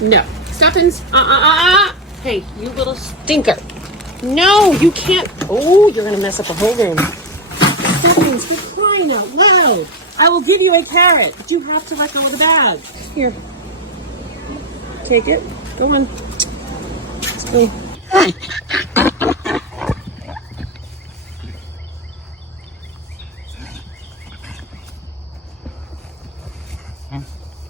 No. Stuffins. Hey, you little stinker. No, you can't. Oh, you're going to mess up the whole room. Stuffins, you're crying out loud. I will give you a carrot, but you have to let go of the bag. Here. Take it. Go on. Let's go.